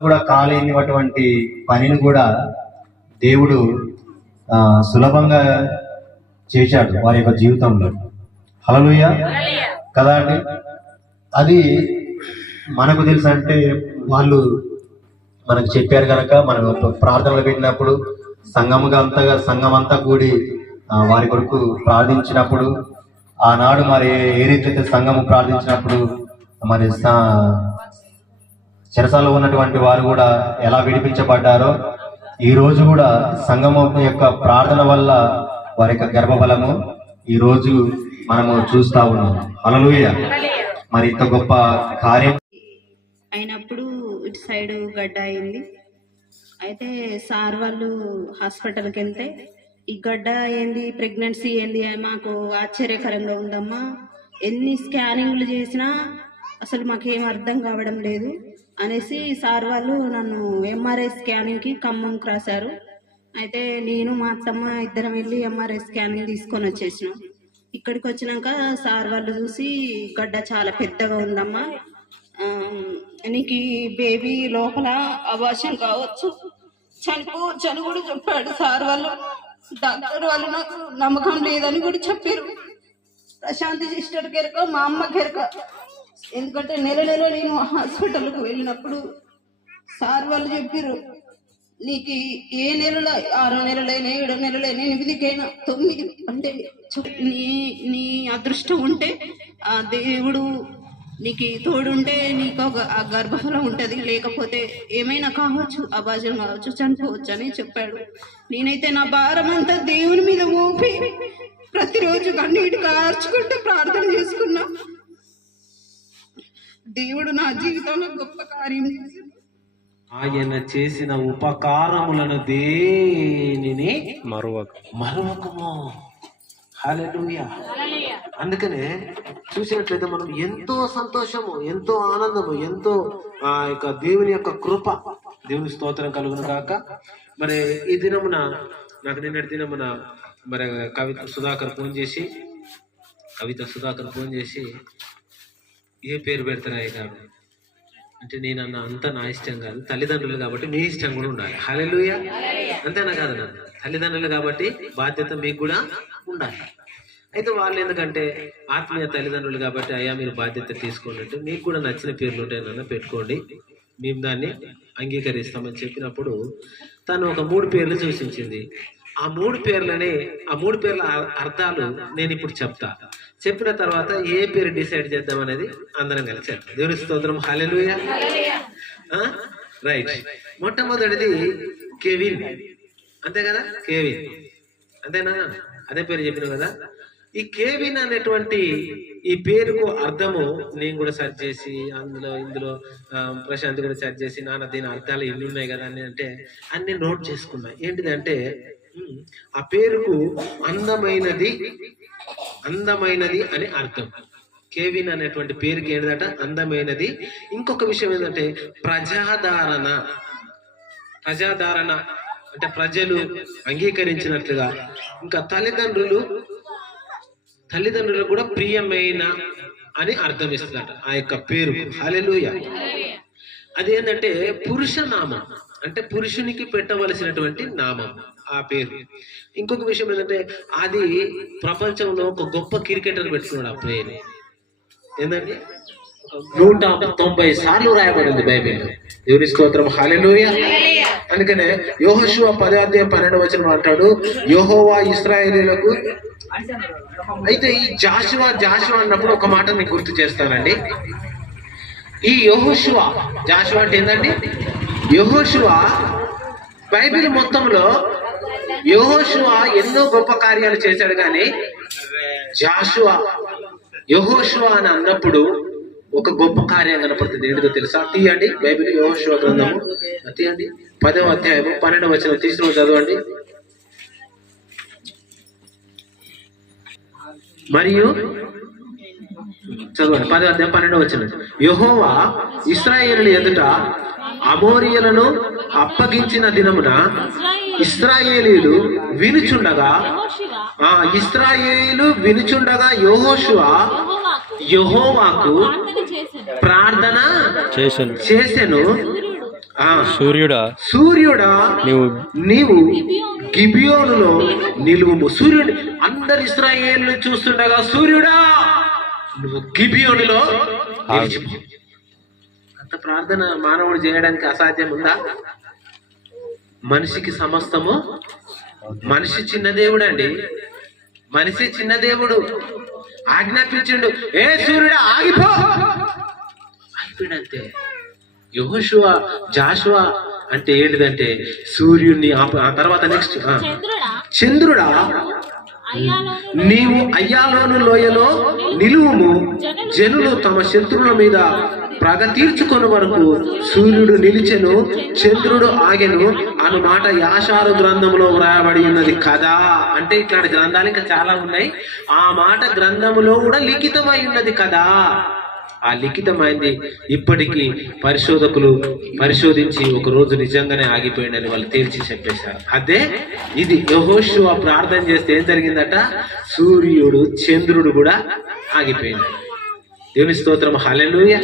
కూడా కాలేనిటువంటి పనిని కూడా దేవుడు సులభంగా చేశాడు వారి యొక్క జీవితంలో. హలలుయ కదా అండి? అది మనకు తెలుసు అంటే వాళ్ళు మనకు చెప్పారు కనుక మనం ప్రార్థనలు పెట్టినప్పుడు సంఘముగా అంతగా సంఘం అంతా కూడి వారి కొరకు ప్రార్థించినప్పుడు ఆనాడు మరి ఏ- ఏ రీతి సంఘము ప్రార్థించినప్పుడు మరి చిరసాలో ఉన్నటువంటి వారు కూడా ఎలా విడిపించబడ్డారో ఈ రోజు కూడా సంగమం యొక్క ప్రార్థన వల్ల వారి యొక్క గర్భఫలము ఈ రోజు మనము చూస్తా ఉన్నాం. హల్లెలూయ. మరి ఇంత గొప్ప కార్యం. అయినప్పుడు ఇటు సైడ్ గడ్డ అయింది. అయితే సార్ వాళ్ళు హాస్పిటల్కి వెళ్తే ఈ గడ్డ ఏంది ప్రెగ్నెన్సీ ఏంది అని మాకు ఆశ్చర్యకరంగా ఉందమ్మా. ఎన్ని స్కానింగ్లు చేసినా అసలు మాకేం అర్థం కావడం లేదు. అనేసి సార్ వాళ్ళు నన్ను ఎంఆర్ఐ స్కానింగ్కి ఖమ్మం రాశారు. అయితే నేను మా అత్తమ్మ ఇద్దరం వెళ్ళి ఎంఆర్ఐ స్కానింగ్ తీసుకొని వచ్చేసినాం. ఇక్కడికి వచ్చినాక సార్ వాళ్ళు చూసి గడ్డ చాలా పెద్దగా ఉందమ్మా. ఆ, నీకు బేబీ లోపల అవాసం కావచ్చు. చనిపోవచ్చు అని కూడా చెప్పాడు సార్ వాళ్ళు. డాక్టర్ వాళ్ళు నాకు నమ్మకం లేదని కూడా చెప్పారు. ప్రశాంతి సిస్టర్ కెరక మా అమ్మ కెరక ఎందుకంటే నెల నెల నేను హాస్పిటల్కి వెళ్ళినప్పుడు సార్ వాళ్ళు చెప్పారు నీకు ఏ నెలలో ఆరో నెలలైనా ఏడో నెలలైనా ఎనిమిదికైనా తొమ్మిది అంటే చు- నీ నీ అదృష్టం ఉంటే ఆ దేవుడు నీకు తోడుంటే నీకు ఒక ఆ గర్భఫలం ఉంటుంది. లేకపోతే ఏమైనా కావచ్చు అభాజం కావచ్చు చనిపోవచ్చు అని చెప్పాడు. నేనైతే నా భారం అంతా దేవుని మీద ఊపి ప్రతిరోజు కన్నీటి కార్చుకుంటూ ప్రార్థన చేసుకున్నా. దేవుడు నా జీవితంలో గొప్ప కార్యం ఆయన చేసిన ఉపకారములను దేనిని? మరొక మరొకము హల్లెలూయా. అందుకనే చూసినట్లయితే మనం ఎంతో సంతోషము ఎంతో ఆనందము ఎంతో ఆ యొక్క దేవుని యొక్క కృప. దేవుని స్తోత్రం కలుగును కాక మరి ఈ దినమున నాకు నిన్నటి దినమున మరి కవిత సుధాకర్ ఫోన్ చేసి కవిత సుధాకర్ ఫోన్ చేసి ఏ పేరు పెడతారా గారు? అంటే నేను అన్న అంత నా ఇష్టం కాదు. తల్లిదండ్రులు కాబట్టి మీ ఇష్టం కూడా ఉండాలి. హల్లెలూయా. అంతేనా కాదు నాన్న తల్లిదండ్రులు కాబట్టి బాధ్యత మీకు కూడా ఉండాలి. అయితే వాళ్ళు ఎందుకంటే ఆత్మీయ తల్లిదండ్రులు కాబట్టి అయ్యా మీరు బాధ్యత తీసుకోండి. అంటే మీకు కూడా నచ్చిన పేర్లు ఉంటాయి నాన్న పెట్టుకోండి. మేము దాన్ని అంగీకరిస్తామని చెప్పినప్పుడు తను ఒక మూడు పేర్లు సూచించింది. ఆ మూడు పేర్లని ఆ మూడు పేర్ల అర్- అర్థాలు నేను ఇప్పుడు చెప్తా. చెప్పిన తర్వాత ఏ పేరు డిసైడ్ చేద్దాం అనేది అందరం కలిసి దేవుని స్తోత్రం. హల్లెలూయా. ఆ? రైట్ మొట్టమొదటిది కెవిన్. అంతే కదా? కేవిన్. అంతేనా? అదే పేరు చెప్పిన కదా? ఈ కేవిన్ అనేటువంటి ఈ పేరుకు అర్థము నేను కూడా సెర్చ్ చేసి అందులో ఇందులో ప్రశాంత్ కూడా సెర్చ్ చేసి నాన్న దీని అర్థాలు ఇన్ని ఉన్నాయి కదా అని అంటే అన్ని నోట్ చేసుకున్నా. ఏంటిదంటే ఆ పేరుకు అందమైనది అందమైనది అని అర్థం. కేవిన్ అనేటువంటి పేరుకి ఏంటంటే అందమైనది. ఇంకొక విషయం ఏంటంటే ప్రజాధారణ ప్రజాధారణ అంటే ప్రజలు అంగీకరించినట్లుగా. ఇంకా తల్లిదండ్రులు తల్లిదండ్రులు కూడా ప్రియమైన అని అర్థం ఇస్తుందట ఆ యొక్క పేరు. హలెలుయ అది ఏంటంటే పురుష నామం అంటే పురుషునికి పెట్టవలసినటువంటి నామం. ఆ పేరు. ఇంకొక విషయం ఏంటంటే అది ప్రపంచంలో ఒక గొప్ప క్రికెటర్ పెట్టుకున్నాడు ఆ పేరు ఏంటంటే నూట తొంభై సార్లు రాయబడింది బైబిల్. దేవుని స్తోత్రం. హల్లెలూయ. అందుకనే యోహశివ పదార్థం పన్నెండు వచ్చిన అంటాడు యోహోవా ఇస్రాయేలీలకు అయితే ఈ జాషువా జాషువా అన్నప్పుడు ఒక మాట మీకు గుర్తు చేస్తానండి. ఈ యహోశువ జాషువా అంటే ఏంటండి యహోశువ బైబిల్ మొత్తంలో యహోశువ ఎన్నో గొప్ప కార్యాలు చేశాడు కానీ జాషువా యహోశువ అని అన్నప్పుడు ఒక గొప్ప కార్యం కనపడుతుంది. ఏంటిదో తెలుసా? తీయండి బైబిల్ యహోశివ గ్రంథము. తీయండి పదవ అధ్యాయము పన్నెండవ వచ్చిన తీసుకుని చదవండి. మరియు చదవండి పదవ అధ్యాయం పన్నెండు వచ్చిన యహోవా ఇస్రాయేలు ఎదుట అమోరియలను అప్పగించిన దినమున ఇస్రాయేలీలు వినుచుండగా ఆ ఇస్రాయేలు వినుచుండగా యహోషువ యహోవాకు ప్రార్థన చేశాను చేసెను. ఆ, సూర్యుడా సూర్యుడా నీవు నీవు గిబియోనులో నిలువుము సూర్యుడు అందరు ఇస్రాయేల్ చూస్తుండగా సూర్యుడా నువ్వు గిబియోనులో. అంత ప్రార్థన మానవుడు చేయడానికి అసాధ్యం ఉందా? మనిషికి సమస్తము? మనిషి చిన్న దేవుడు అండి. మనిషి చిన్న దేవుడు. ఆజ్ఞాపించిండు. ఏ సూర్యుడా ఆగిపో! ఆగిపోయాడంతే. యహోషువ జాషువా అంటే ఏంటిదంటే సూర్యుడిని ఆ తర్వాత నెక్స్ట్ చంద్రుడా? నీవు అయ్యాలోను లోయలో నిలువుము. జనులు తమ శత్రువుల మీద ప్రగ తీర్చుకొని వరకు సూర్యుడు నిలిచెను చంద్రుడు ఆగెను అను మాట యాషారు గ్రంథంలో వ్రాయబడి ఉన్నది కదా. అంటే ఇట్లాంటి గ్రంథాలు ఇంకా చాలా ఉన్నాయి. ఆ మాట గ్రంథములో కూడా లిఖితమై ఉన్నది కదా. ఆ లిఖితమైంది. ఇప్పటికీ పరిశోధకులు పరిశోధించి ఒక రోజు నిజంగానే ఆగిపోయిందని వాళ్ళు తేల్చి చెప్పేశారు. అదే ఇది యహోషువ ప్రార్థన చేస్తే ఏం జరిగిందట? సూర్యుడు చంద్రుడు కూడా ఆగిపోయింది. దేవుని స్తోత్రం హల్లెలూయ.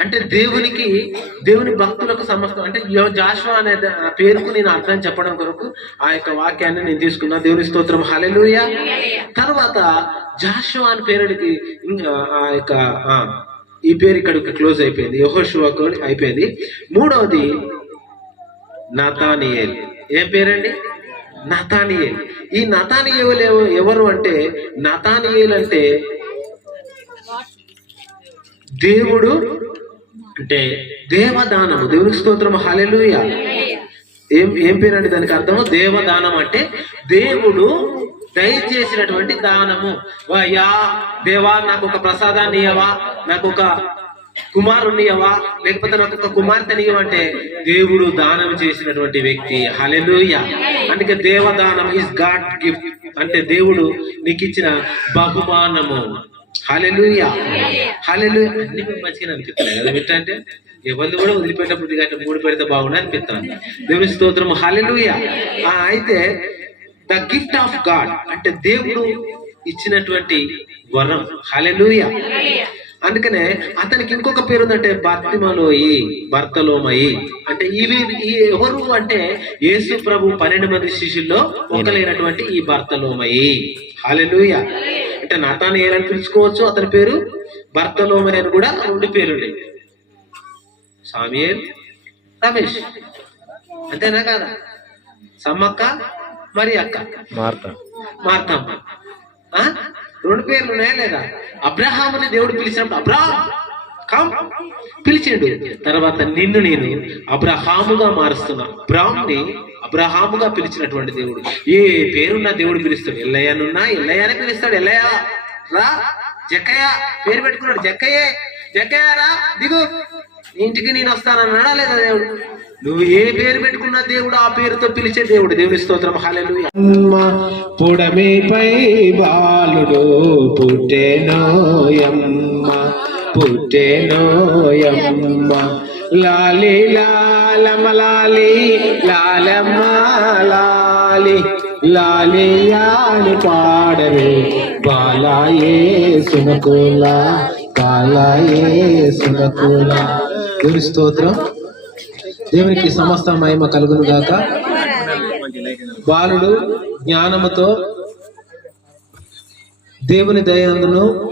అంటే దేవునికి దేవుని భక్తులకు సమస్తం అంటే యో- జాషువా అనే పేరుకు నేను అర్థం చెప్పడం కొరకు ఆ యొక్క వాక్యాన్ని నేను తీసుకున్నా. దేవుని స్తోత్రం హల్లెలూయ. తర్వాత జాషువా అని పేరుడికి ఆ యొక్క ఈ పేరు ఇక్కడికి క్లోజ్ అయిపోయింది. యహోషువాకు అయిపోయింది. మూడవది నతానియేల్. ఏం పేరండి? నతానియేల్. ఈ నతానియేల్ ఎవ- ఎవరు అంటే నతానియేల్ అంటే దేవుడు అంటే దేవదానము. దేవుని స్తోత్రము హాలెలుయ ఏం ఏం పేరండి దానికి అర్థము? దేవదానం అంటే దేవుడు దయచేసినటువంటి దానము. వయా దేవా నాకు ఒక ప్రసాదాన్ని ఇవ్వవా నాకు ఒక కుమారుణ్ణి ఇవ్వవా లేకపోతే నాకు ఒక కుమార్తెని ఇవ్వంటే దేవుడు దానం చేసినటువంటి వ్యక్తి. హలెలుయ అందుకే దేవదానం ఇస్ గాడ్ గిఫ్ట్ అంటే దేవుడు నీకు ఇచ్చిన బహుమానము. హలెలుయ హలెలుయ అన్ని మంచిగా అనిపిస్తున్నాయి కదా? బిడ్డ అంటే ఎవరిని కూడా వదిలిపెట్టప్పుడు అంటే మూడు పెడితే బాగుండు అనిపిస్తాను దేవుని స్తోత్రం హలెలుయ అయితే ద గిఫ్ట్ ఆఫ్ గాడ్ అంటే దేవుడు ఇచ్చినటువంటి వరం. హలెలుయ అందుకనే అతనికి ఇంకొక పేరు ఉందంటే భర్తిమలోయి భర్తలోమయి అంటే ఇవి ఎవరు అంటే యేసు ప్రభు పన్నెండు మంది శిష్యుల్లో ఒకలైనటువంటి ఈ భర్తలోమయి హాలెలూయ అంటే నాతాను ఏలని పిలుచుకోవచ్చు అతని పేరు? భర్తలోమయి అని కూడా రెండు పేరుండే సామియేల్ రమేష్. అంతేనా కాదా? సమ్మక్క మరి అక్క మార్త. మార్తమ్మ ఆ? రెండు పేర్లు ఉన్నాయా లేదా? అబ్రహాముని దేవుడు పిలిచినప్పుడు అబ్రహాం కమ్ పిలిచిండు. తర్వాత నిన్ను నేను అబ్రహాముగా మారుస్తున్నా. బ్రాహ్మణి అబ్రహాముగా పిలిచినటువంటి దేవుడు. ఏ పేరున్న దేవుడు పిలుస్తాడు? ఎల్లయ్యనున్నా ఎల్లయ్యనే పిలుస్తాడు. ఎల్లయ్య రా. జక్కయ్య పేరు పెట్టుకున్నాడు. జక్కయ్యే జక్కయ్య రా దిగు. ఇంటికి నేను వస్తానన్నాడా లేదా దేవుడు? నువ్వు ఏ పేరు పెట్టుకున్న దేవుడు ఆ పేరుతో పిలిచే దేవుడు. దేవుని స్తోత్రం. హల్లెలూయా. పుడమిపై బాలుడు పుట్టెనోయమ్మ పుట్టెనోయమ్మ లాలి లాలమ లాలి లాలమ్మ లాలి లాలి యాని పాడవే. బాలాయే సునకుల బాలాయే సునకుల. దేవుని స్తోత్రం. దేవునికి సమస్త మహిమ కలుగును గాక. బాలుడు జ్ఞానముతో దేవుని దయందును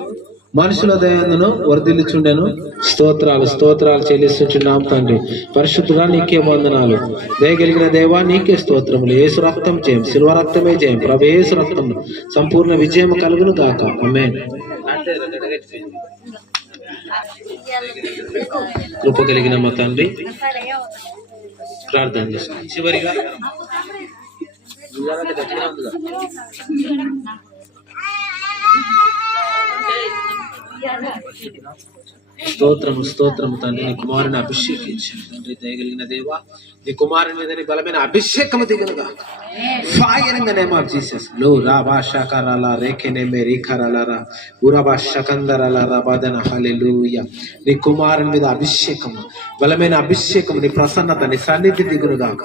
మనుషుల దయందును వర్ధిల్చుండెను స్తోత్రాలు స్తోత్రాలు చెల్లిస్తున్నాం తండ్రి. పరిశుద్ధుడా నీకే వందనాలు. దయగలిగిన దేవా నీకే స్తోత్రములు. ఏసు రక్తం చేయం శిల్వ రక్తమే చేయం. ప్రభు ఏసు రక్తం సంపూర్ణ విజయం కలుగును గాక. అమ్మే కృప కలిగిన మా తండ్రి ప్రార్థన చేస్తాం చివరిగా స్తోత్రము స్తోత్రము తండ్రి. నీ కుమారుని అభిషేకించాను తండ్రి. దయగలిగిన దేవా నీ కుమారుని మీద నీ బలమైన అభిషేకము దిగలుగా fire in the name of Jesus. లో రాబా షకరాల రేకెనే మే రీఖరాలరా ఉరబా షకందరాల రబాదన హలెలూయ నీ కుమారుని మీద అభిషేకము బలమైన అభిషేకము నీ ప్రసన్నత నీ సన్నిధి దిగునుగాక.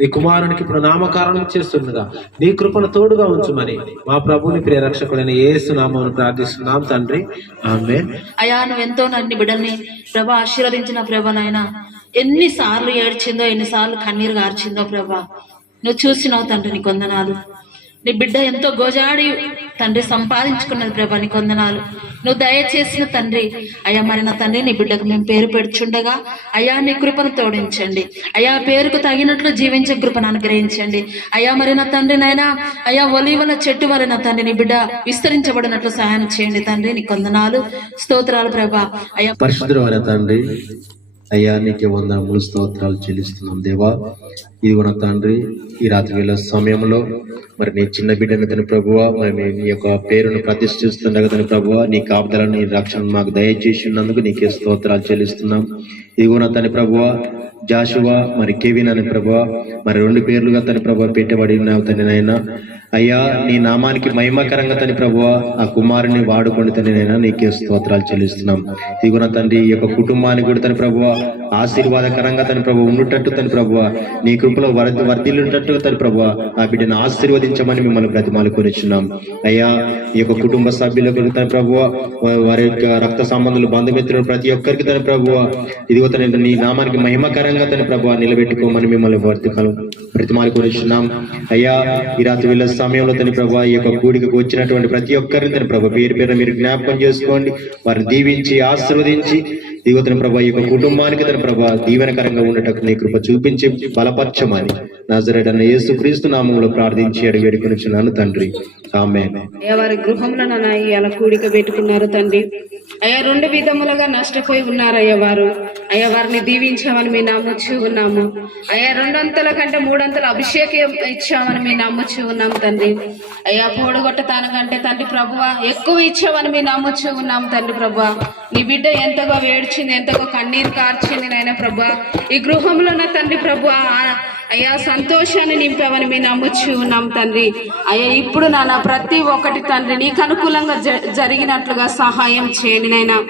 నీ కుమారునికి ఇప్పుడు నామకారణం చేస్తుండగా నీ కృపను తోడుగా ఉంచుమని మా ప్రభుని ప్రియ రక్షకుడైన యేసు ప్రార్థిస్తున్నాం తండ్రి. ఆమె అయా నువ్వు ఎంతో నన్ను బిడ్డల్ని ప్రభా ఆశీర్వదించిన ప్రభా నాయన. ఎన్నిసార్లు ఏడ్చిందో ఎన్నిసార్లు కన్నీరు గార్చిందో ప్రభా. నువ్వు చూసినావు తండ్రి నీ కొందనాలు. నీ బిడ్డ ఎంతో గోజాడి తండ్రి సంపాదించుకున్నది ప్రభా నీ కొందనాలు. నువ్వు దయచేసిన తండ్రి అయ్యా మరి నా తండ్రి నీ బిడ్డకు మేము పేరు పెడుచుండగా అయ్యా నీ కృపను తోడించండి. అయ్యా పేరుకు తగినట్లు జీవించే కృపను అనుగ్రహించండి. అయ్యా మరి నా తండ్రి నైనా అయ్యా ఒలీవల చెట్టు వల్ల నా తండ్రి నీ బిడ్డ విస్తరించబడినట్లు సహాయం చేయండి తండ్రి నీ కొందనాలు. స్తోత్రాలు ప్రభా. అయ్యా పరిశుద్ధమైన తండ్రి అయ్యా నీకే వందనములు స్తోత్రాలు చెల్లిస్తున్నాం దేవా. ఇది కూడా తండ్రి ఈ రాత్రి వేళ సమయంలో మరి నీ చిన్న బిడ్డను తన ప్రభువ మరి నీ యొక్క పేరును ప్రతిష్ఠిస్తుండగా తన ప్రభువ నీ కాపుదలను నీ రక్షణ మాకు దయచేసి ఉన్నందుకు నీకే స్తోత్రాలు చెల్లిస్తున్నాం. ఇది కూడా తన ప్రభువ జాషువా మరి కెవిన్ అని ప్రభువ మరి రెండు పేర్లుగా తన ప్రభు పెట్టబడి ఉన్నావు తన నాయన. అయ్యా నీ నామానికి మహిమకరంగా తని ప్రభువ ఆ కుమారుని వాడుకొని తని నైనా నీకే స్తోత్రాలు చెల్లిస్తున్నాం. ఇదిగో నా తండ్రి ఈ యొక్క కుటుంబానికి కూడా తన ప్రభువ ఆశీర్వాదకరంగా తన ప్రభు ఉండుటట్టు తన ప్రభువ నీకు కృపలో వరద వర్ధిల్లుంటట్టు తన ప్రభువ ఆ బిడ్డను ఆశీర్వదించమని మిమ్మల్ని బ్రతిమాలు కొనిచున్నాం అయ్యా ఈ యొక్క కుటుంబ సభ్యులకు తన ప్రభువ వారి యొక్క రక్త సంబంధులు బంధుమిత్రులు ప్రతి ఒక్కరికి తన ప్రభువ ఇదిగో తన నీ నామానికి మహిమకరంగా తన ప్రభువ నిలబెట్టుకోమని మిమ్మల్ని వర్తికలు బ్రతిమాలు కొనిచున్నాం అయ్యా ఈ రాత్రి వీళ్ళ సమయంలో తన ప్రభు ఈ యొక్క కూడికకు వచ్చినటువంటి ప్రతి ఒక్కరిని తన ప్రభు పేరు పేరు మీరు జ్ఞాపకం చేసుకోండి. వారిని దీవించి ఆశీర్వదించి దిగువ తన ప్రభా ఈ యొక్క కుటుంబానికి తన ప్రభా దీవెనకరంగా ఉండటకు నీ కృప చూపించి బలపరచమని నజరేడన్న యేసు క్రీస్తు నామంలో ప్రార్థించి అడిగి వేడుకొనిచున్నాను తండ్రి. ఆమె వారి గృహంలో నన్ను అలా కూడిక పెట్టుకున్నారు తండ్రి. అయ్యా రెండు విధములుగా నష్టపోయి ఉన్నారయ్యా వారు. అయ్యా వారిని దీవించామని మీ నమ్మొచ్చు ఉన్నాము. అయ్యా రెండంతల కంటే మూడంతల అభిషేకం ఇచ్చామని మీ నమ్మొచ్చు ఉన్నాం తండ్రి. అయ్యా పోడుగొట్ట తానకంటే తండ్రి ప్రభువ ఎక్కువ ఇచ్చామని మీ నమ్మొచ్చు ఉన్నాం తండ్రి ప్రభువ. నీ బిడ్డ ఎంతగా వేడ్చింది ఎంతగా కన్నీరు కార్చింది నాయన ప్రభా ఈ గృహంలో నా తండ్రి ప్రభు అయ్యా సంతోషాన్ని నింపావని మేము నమ్ముచ్చు ఉన్నాం తండ్రి. అయ్యా ఇప్పుడు నాన్న ప్రతి ఒక్కటి తండ్రి నీకు అనుకూలంగా జ- జరిగినట్లుగా సహాయం చేయండి నాయన.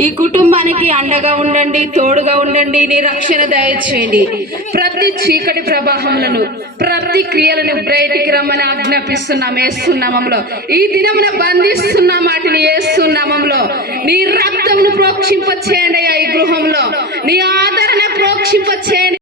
ఈ కుటుంబానికి అండగా ఉండండి తోడుగా ఉండండి నీ రక్షణ దయచేయండి. ప్రతి చీకటి ప్రవాహములను ప్రతి క్రియలను బయటికి రమ్మని ఆజ్ఞాపిస్తున్నాం వేస్తున్నామంలో ఈ దినమున బంధిస్తున్నాం వాటిని నమంలో. నీ రక్తమును ప్రోక్షింప చేయండి అయ్యా ఈ గృహంలో. నీ ఆదరణ ప్రోక్షింప చేయండి